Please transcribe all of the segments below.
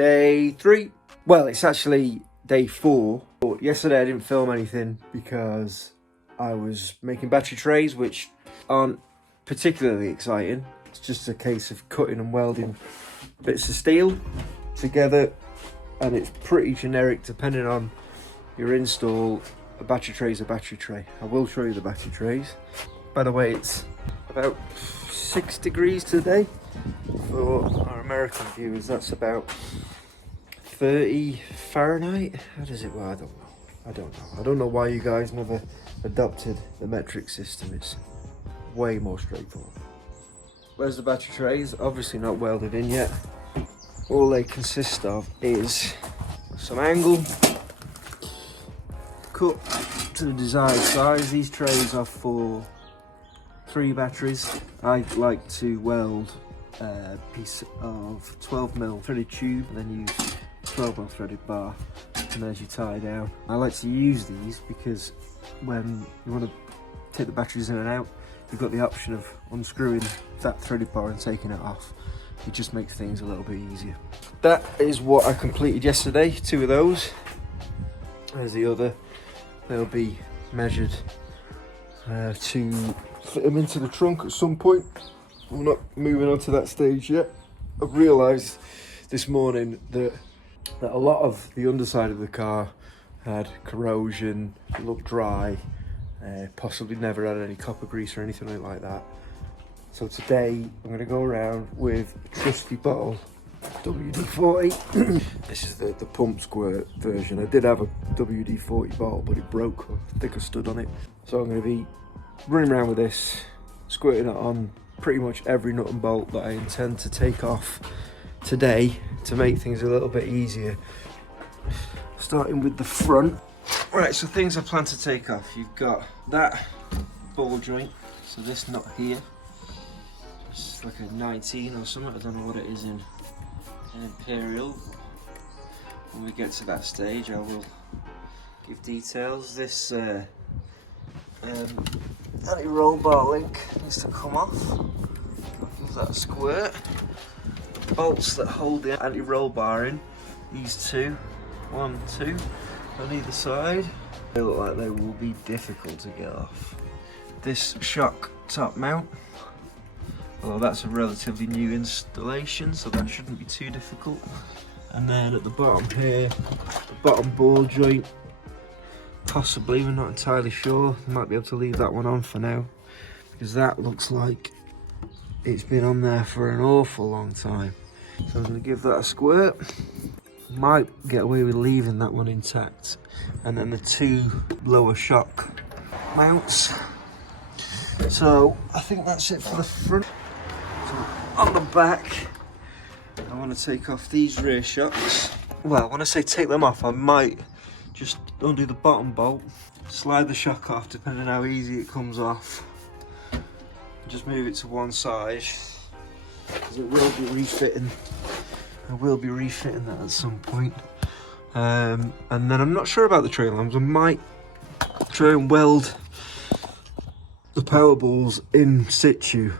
Day 3. Well, it's actually day 4. But yesterday I didn't film anything because I was making battery trays, which aren't particularly exciting. It's just a case of cutting and welding bits of steel together, and it's pretty generic depending on your install. A battery tray is a battery tray. I will show you the battery trays. By the way, it's about 6 degrees today. For our American viewers, that's about 30 Fahrenheit. How does it work? I don't know. I don't know why you guys never adopted the metric system. It's way more straightforward. Where's the battery trays? Obviously not welded in yet. All they consist of is some angle, cut to the desired size. These trays are for 3 batteries. I like to weld a piece of 12mm threaded tube and then use 12mm threaded bar, and there's your tie down. I like to use these because when you want to take the batteries in and out, you've got the option of unscrewing that threaded bar and taking it off. It just makes things a little bit easier. That is what I completed yesterday, 2 of those. There's the other. They'll be measured to fit them into the trunk at some point. I'm not moving on to that stage yet. I've realised this morning that a lot of the underside of the car had corrosion, it looked dry, possibly never had any copper grease or anything like that. So today I'm going to go around with a trusty bottle WD-40. This is the pump squirt version. I did have a WD-40 bottle, but it broke. I think I stood on it. So I'm going to be running around with this, squirting it on pretty much every nut and bolt that I intend to take off today to make things a little bit easier. Starting with the front. Right, so things I plan to take off. You've got that ball joint, so this nut here. It's like a 19 or something, I don't know what it is in Imperial. When we get to that stage I will give details. This anti-roll bar link needs to come off. Give that a squirt. The bolts that hold the anti-roll bar in, these 2, 1, 2 on either side, they look like they will be difficult to get off. This shock top mount, although that's a relatively new installation, so that shouldn't be too difficult. And then at the bottom here, the bottom ball joint, possibly, we're not entirely sure. Might be able to leave that one on for now, because that looks like it's been on there for an awful long time. So I'm going to give that a squirt. Might get away with leaving that one intact. And then the 2 lower shock mounts. So I think that's it for the front. So on the back, I want to take off these rear shocks. Well, when I say take them off, I might just undo the bottom bolt, slide the shock off depending on how easy it comes off, just move it to one side, because it will be refitting. I will be refitting that at some point. And then I'm not sure about the trail arms. I might try and weld the power balls in situ,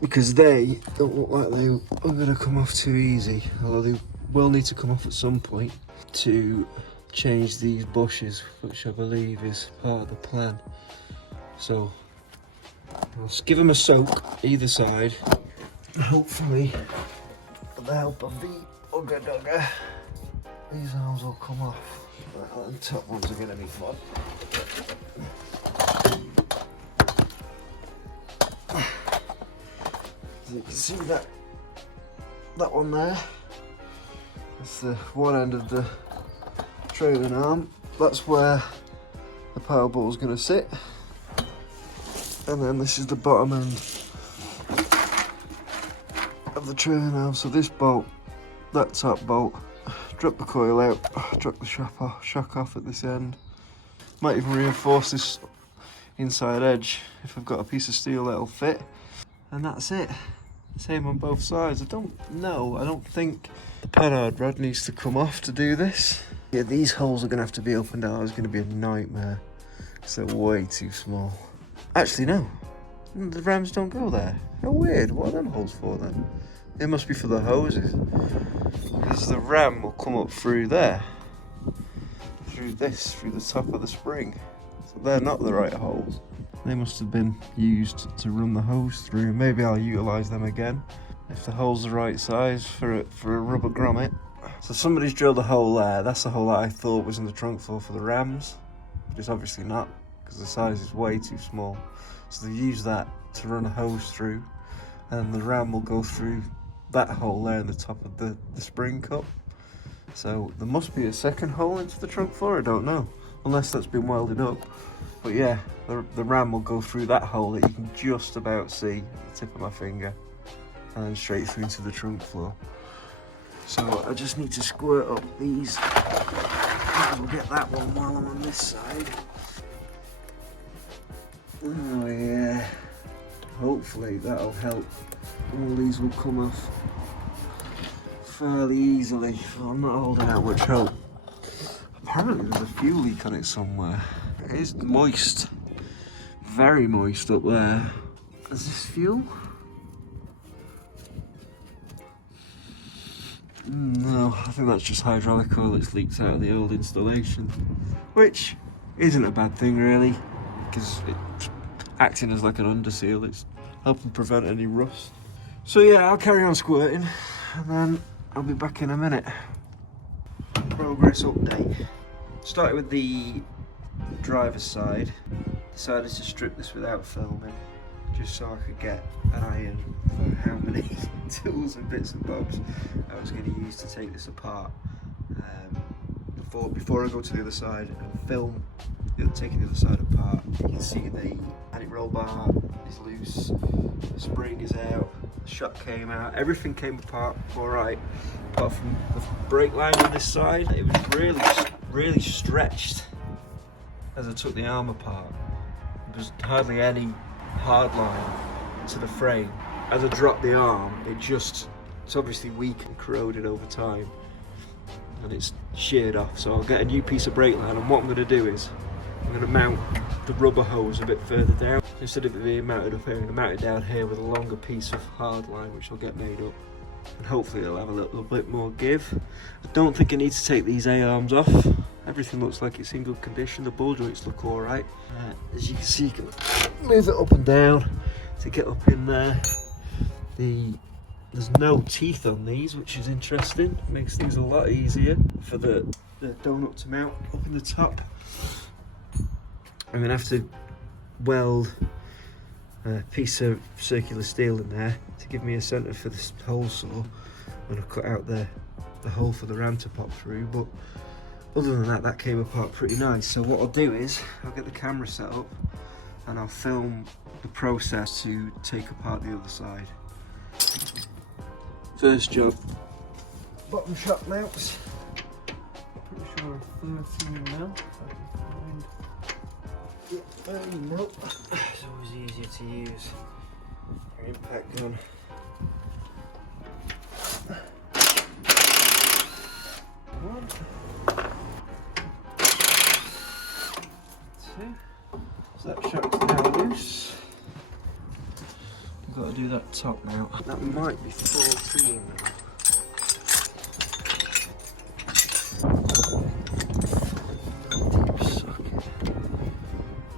because they don't look like they are going to come off too easy, although they will need to come off at some point to change these bushes, which I believe is part of the plan. So I'll just give them a soak either side. Hopefully, with the help of the Ugga Dugga, these arms will come off. Well, the top ones are going to be fun. So you can see that one there, that's the one end of the trailing arm. That's where the power ball is going to sit, and then this is the bottom end of the trailing arm. So this bolt, that top bolt, drop the coil out, drop the shock off at this end. Might even reinforce this inside edge if I've got a piece of steel that'll fit, and that's it. Same on both sides. I don't think the panhard rod needs to come off to do this. Yeah, these holes are going to have to be opened out. It's going to be a nightmare because they're way too small. Actually, no. The rams don't go there. How weird. What are them holes for then? It must be for the hoses, because the ram will come up through there, through the top of the spring. So they're not the right holes. They must have been used to run the hose through. Maybe I'll utilise them again if the hole's the right size for a rubber grommet. So somebody's drilled a hole there. That's the hole that I thought was in the trunk floor for the rams, but it's obviously not, because the size is way too small. So they use that to run a hose through, and the ram will go through that hole there in the top of the spring cup. So there must be a second hole into the trunk floor, I don't know, unless that's been welded up. But yeah, the ram will go through that hole that you can just about see at the tip of my finger, and then straight through into the trunk floor. So I just need to squirt up these. I'll get that one while I'm on this side. Oh yeah, hopefully that'll help. All these will come off fairly easily. I'm not holding out much hope. Apparently there's a fuel leak on it somewhere. It is moist, very moist up there. Is this fuel? No, I think that's just hydraulic oil that's leaked out of the old installation, which isn't a bad thing really, because it's acting as like an underseal. It's helping prevent any rust. So yeah, I'll carry on squirting, and then I'll be back in a minute. Progress update. Started with the driver's side. Decided to strip this without filming, just so I could get an iron for how many tools and bits and bobs I was going to use to take this apart. Before I go to the other side and film taking the other side apart, you can see the anti-roll bar is loose, the spring is out, the shock came out, everything came apart alright, apart from the brake line on this side. It was really stretched as I took the arm apart. There was hardly any hard line to the frame. As I dropped the arm, it's obviously weak and corroded over time, and it's sheared off. So I'll get a new piece of brake line, and what I'm going to do is I'm going to mount the rubber hose a bit further down. Instead of it being mounted up here, I'm going to mount it down here with a longer piece of hard line, which I'll get made up, and hopefully it'll have a little bit more give. I don't think I need to take these A-arms off. Everything looks like it's in good condition. The ball joints look alright. As you can see, you can move it up and down to get up in there. There's no teeth on these, which is interesting. Makes things a lot easier for the donut to mount up in the top. I'm going to have to weld a piece of circular steel in there to give me a centre for this hole saw when I cut out the hole for the ram to pop through. But other than that, that came apart pretty nice. So what I'll do is I'll get the camera set up and I'll film the process to take apart the other side. First job, bottom shock mounts. Pretty sure 13 mil. Yeah, 13 mil. It's always easier to use your impact gun. One, two. So that shock's now loose. I've got to do that top now. That might be 14 now. Deep socket.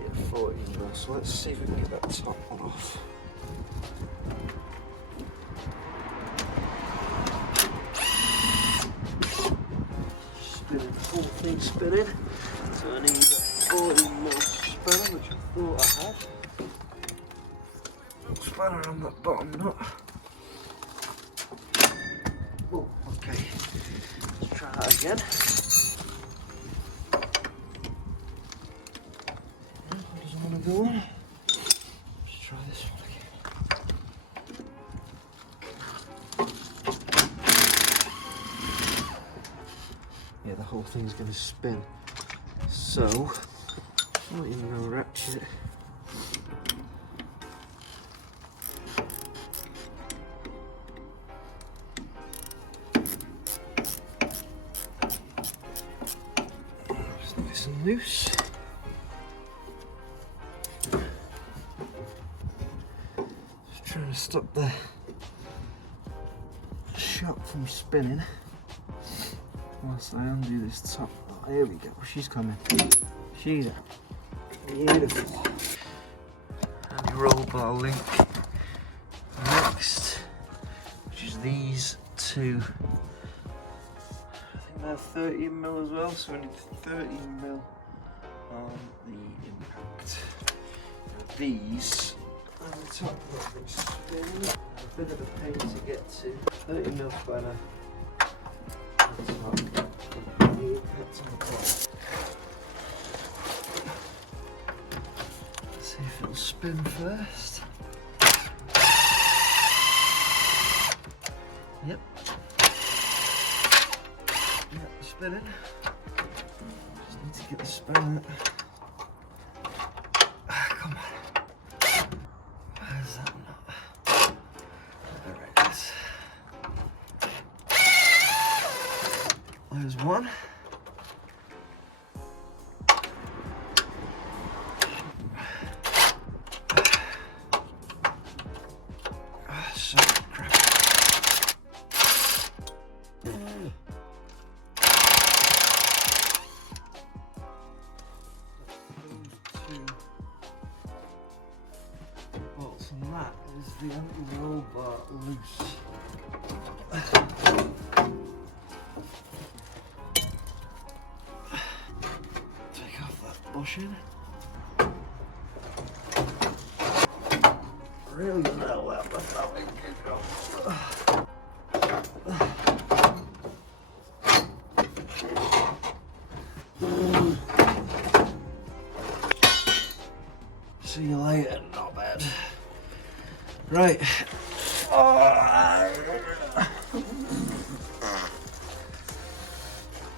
Yeah, 14 now. So let's see if we can get that top one off. Spinning, whole thing spinning. So I need a 14 mil spanner, which I thought I had. Spanner on that bottom nut. Oh, okay. Let's try that again. That doesn't want to go on. Let's try this one again. Yeah, the whole thing's going to spin. So, not even a ratchet. Nice and loose. Just trying to stop the from spinning. Whilst I undo this top. Oh, here we go, she's coming. She's out. Beautiful. And your roll bar link next, which is these two. I think they're 30mm as well, so we need 30mm on the impact. Now these on the top of the spin, a bit of a pain to get to. 30mm spanner on the top, the impact on the bottom. Let's see if it'll spin first. Yep. Yep, spinning. Just need to get the spanner. Come on. Where's that nut? There it is. There's one. So crap. Bolts on that is the anti-roll bar loose. Take off that bushing. Really well out the family. See you later, not bad. Right.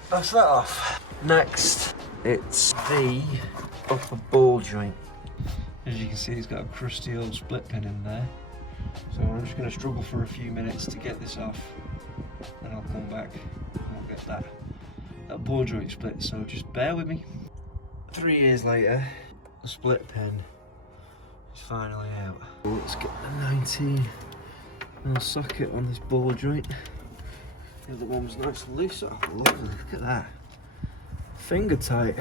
That's that off. Next, it's the upper ball joint. As you can see, it's got a crusty old split pin in there. So I'm just going to struggle for a few minutes to get this off, and I'll come back and we'll get that ball joint split. So just bear with me. 3 years later, the split pin is finally out. Let's get the 19mm socket on this ball joint. The other one was nice and loose. Oh, lovely. Look at that. Finger tight.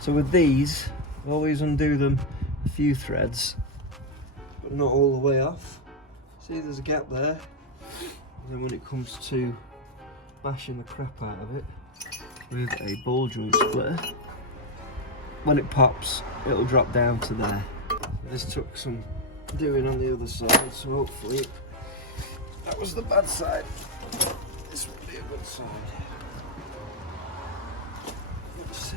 So with these, I always undo them a few threads, but not all the way off. See, there's a gap there. And then when it comes to bashing the crap out of it with a ball joint splitter, when it pops, it'll drop down to there. This took some doing on the other side, so hopefully that was the bad side. This will be a good side. Let's see.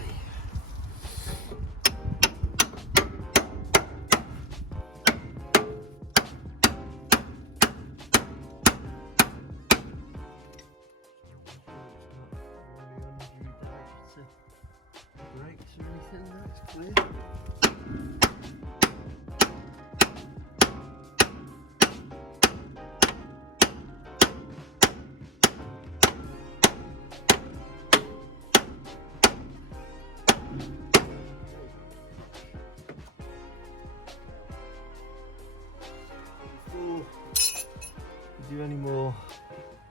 Brakes or anything, that's clear. Before you do any more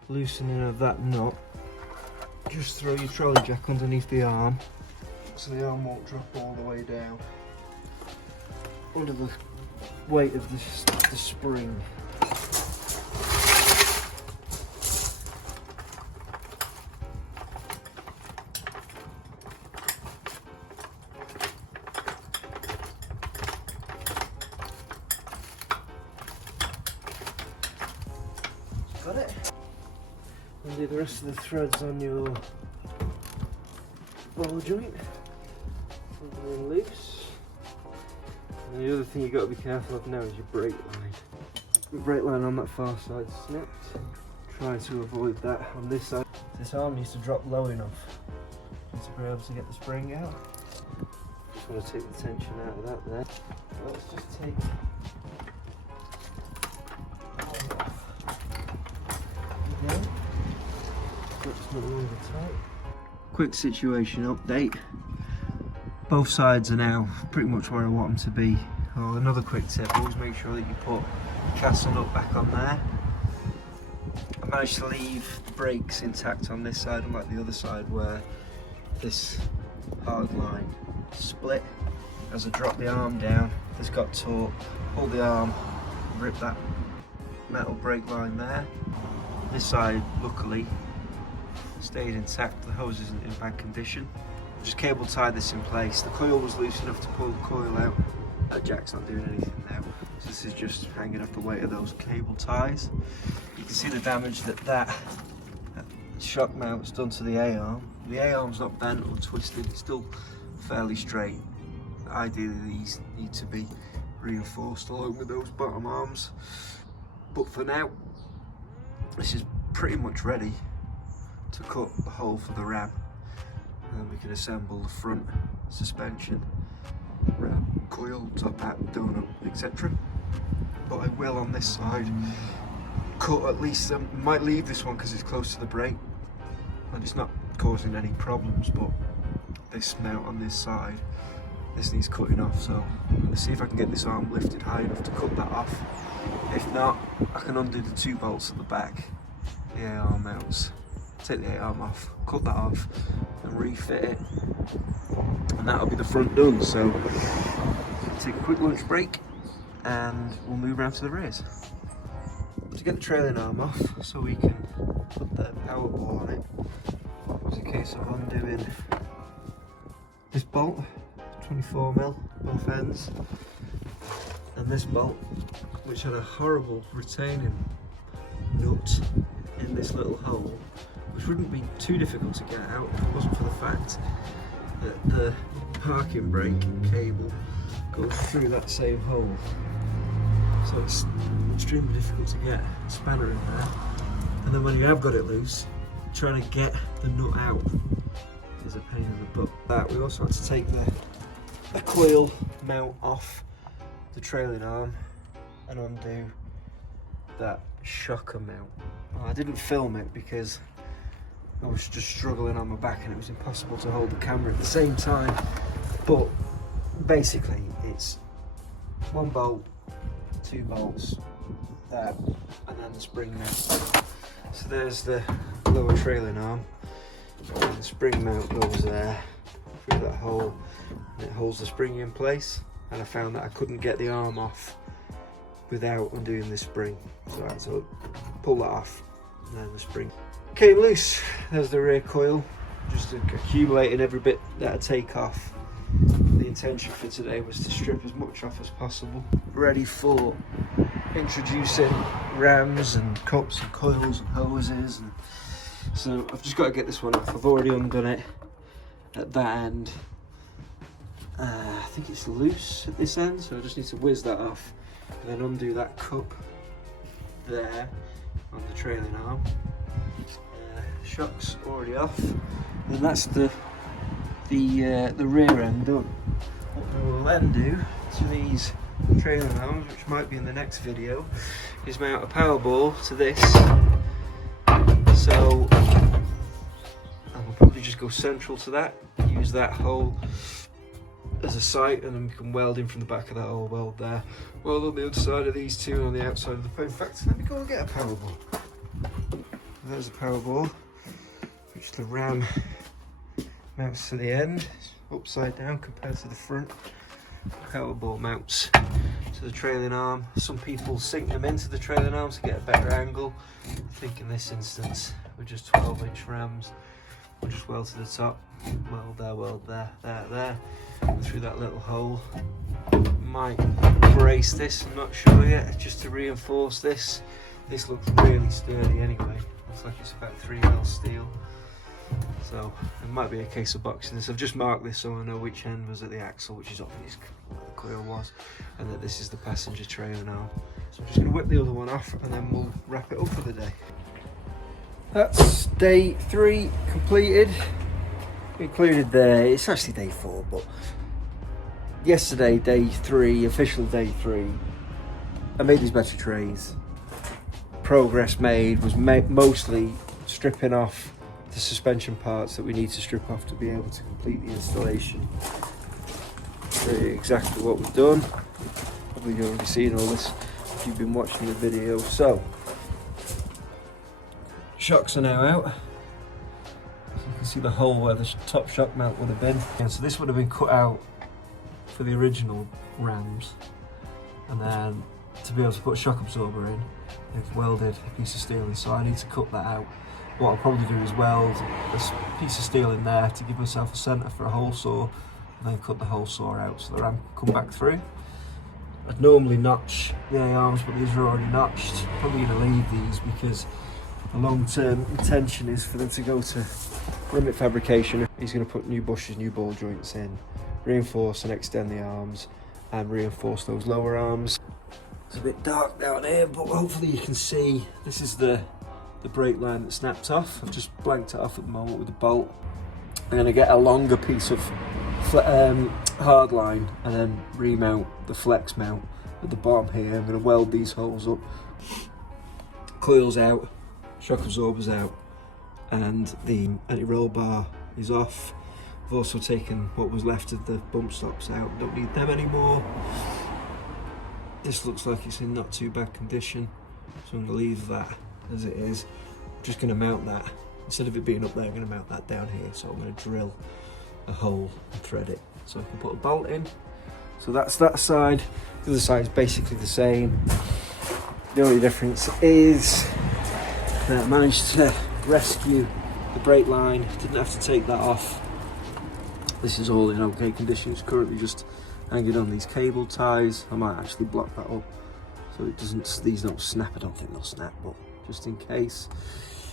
loosening of that nut, just throw your trolley jack underneath the arm, so the arm won't drop all the way down under the weight of the spring. Got it? Undo the rest of the threads on your ball joint. And loose. And the other thing you've got to be careful of now is your brake line. The brake line on that far side snapped. Try to avoid that on this side. This arm needs to drop low enough to be able to get the spring out. Just want to take the tension out of that there. Let's just take all off. Again. That's not really tight. Quick situation update. Both sides are now pretty much where I want them to be. Oh, another quick tip, always make sure that you put the castle nut back on there. I managed to leave the brakes intact on this side, unlike the other side where this hard line split. As I drop the arm down, this got taut, pull the arm, rip that metal brake line there. This side, luckily, stayed intact. The hose isn't in bad condition. Just cable tied this in place. The coil was loose enough to pull the coil out. That jack's not doing anything now. So this is just hanging off the weight of those cable ties. You can see the damage that shock mount's done to the A-arm. The A-arm's not bent or twisted, it's still fairly straight. Ideally these need to be reinforced along with those bottom arms. But for now, this is pretty much ready to cut the hole for the ram. And then we can assemble the front suspension, ram, coil, top hat, donut, etc. But I will on this side cut at least, might leave this one because it's close to the brake and it's not causing any problems, but this mount on this side, this needs cutting off, so I'm going to see if I can get this arm lifted high enough to cut that off. If not, I can undo the 2 bolts at the back, the A-arm mounts, take the A-arm off, cut that off and refit it, and that'll be the front done. So take a quick lunch break and we'll move around to the rears. To get the trailing arm off so we can put the power ball on it, it was a case of undoing this bolt, 24mm both ends, and this bolt, which had a horrible retaining nut in this little hole, which wouldn't be too difficult to get out if it wasn't for the fact that the parking brake cable goes through that same hole. So it's extremely difficult to get a spanner in there. And then when you have got it loose, trying to get the nut out is a pain in the butt. We also had to take the coil mount off the trailing arm and undo that shocker mount. I didn't film it because I was just struggling on my back and it was impossible to hold the camera at the same time. But basically it's 1 bolt, 2 bolts there, and then the spring mount. So there's the lower trailing arm, and the spring mount goes there through that hole and it holds the spring in place. And I found that I couldn't get the arm off without undoing this spring, so I had to pull that off and then the spring came loose. There's the rear coil, just accumulating every bit that I take off. The intention for today was to strip as much off as possible, ready for introducing rams and cups and coils and hoses. And so I've just got to get this one off. I've already undone it at that end. I think it's loose at this end, so I just need to whiz that off and then undo that cup there on the trailing arm. Shock's already off, and that's the rear end done. What we will then do to these trailing arms, which might be in the next video, is mount a power ball to this. So I will probably just go central to that, use that hole as a sight, and then we can weld in from the back of that hole, weld there, weld on the other side of these two and on the outside of the pole. In fact, let me go and get a power ball. There's the power ball, which the ram mounts to the end, upside down compared to the front. Power ball mounts to the trailing arm. Some people sink them into the trailing arm to get a better angle. I think in this instance we're just 12-inch rams. We'll just weld to the top, weld there, there, through that little hole. Might brace this, I'm not sure yet, just to reinforce this. This looks really sturdy anyway. Looks like it's about 3mm steel. So it might be a case of boxing this. I've just marked this so I know which end was at the axle, which is obvious where the coil was, and that this is the passenger trailer now. So I'm just going to whip the other one off and then we'll wrap it up for the day. That's day 3 completed. Included there, it's actually day 4, but yesterday, day 3, official day 3, I made these battery trays. Progress made was mostly stripping off the suspension parts that we need to strip off to be able to complete the installation. Show you exactly what we've done. Probably already seen all this if you've been watching the video. So shocks are now out. You can see the hole where the top shock mount would have been. And so this would have been cut out for the original rams, and then to be able to put a shock absorber in, they've welded a piece of steel in, so I need to cut that out. What I'll probably do is weld this piece of steel in there to give myself a centre for a hole saw, and then cut the hole saw out so the ram can come back through. I'd normally notch the A-arms, but these are already notched. Probably going to leave these because the long-term intention is for them to go to limit fabrication. He's going to put new bushes, new ball joints in, reinforce and extend the arms, and reinforce those lower arms. It's a bit dark down here, but hopefully you can see this is the brake line that snapped off. I've just blanked it off at the moment with a bolt. I'm going to get a longer piece of hard line and then remount the flex mount at the bottom here. I'm going to weld these holes up, coils out, shock absorbers out, and the anti-roll bar is off. I've also taken what was left of the bump stops out, don't need them anymore. This looks like it's in not too bad condition, so I'm going to leave that as it is. I'm just going to mount that, instead of it being up there, I'm going to mount that down here. So I'm going to drill a hole and thread it so I can put a bolt in. So that's that side. The other side is basically the same. The only difference is that I managed to rescue the brake line, didn't have to take that off. This is all in okay condition. It's currently just hanging on these cable ties. I might actually block that up so it doesn't, these don't snap. I don't think they'll snap, but just in case.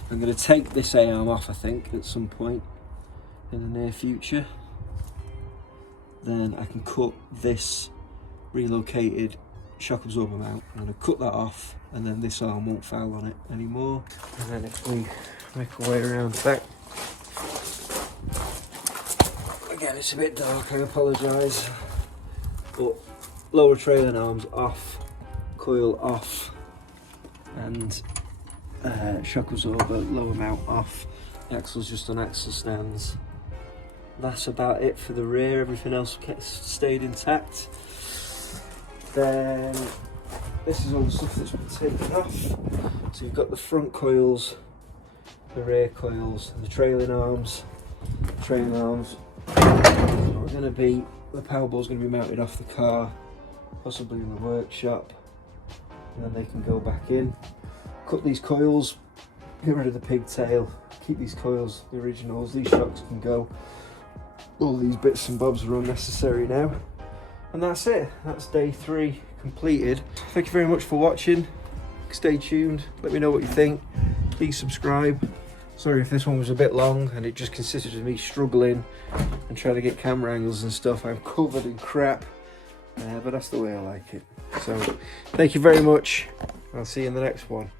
I'm going to take this A-arm off, I think, at some point in the near future. Then I can cut this relocated shock absorber mount. I'm going to cut that off, and then this arm won't foul on it anymore. And then if we make our way around the back, again it's a bit dark, I apologise, but lower trailing arms off, coil off, and shock absorber lower mount off. The axle's just on axle stands. That's about it for the rear. Everything else stayed intact. Then this is all the stuff that's been taken off. So you've got the front coils, the rear coils, and the trailing arms. Trailing arms are going to be, the powerball's going to be mounted off the car, possibly in the workshop, and then they can go back in. Cut these coils, get rid of the pigtail, keep these coils the originals. These shocks can go. All these bits and bobs are unnecessary now. And that's it. That's day 3 completed. Thank you very much for watching. Stay tuned. Let me know what you think. Please subscribe. Sorry if this one was a bit long and it just consisted of me struggling and trying to get camera angles and stuff. I'm covered in crap, but that's the way I like it. So thank you very much. I'll see you in the next one.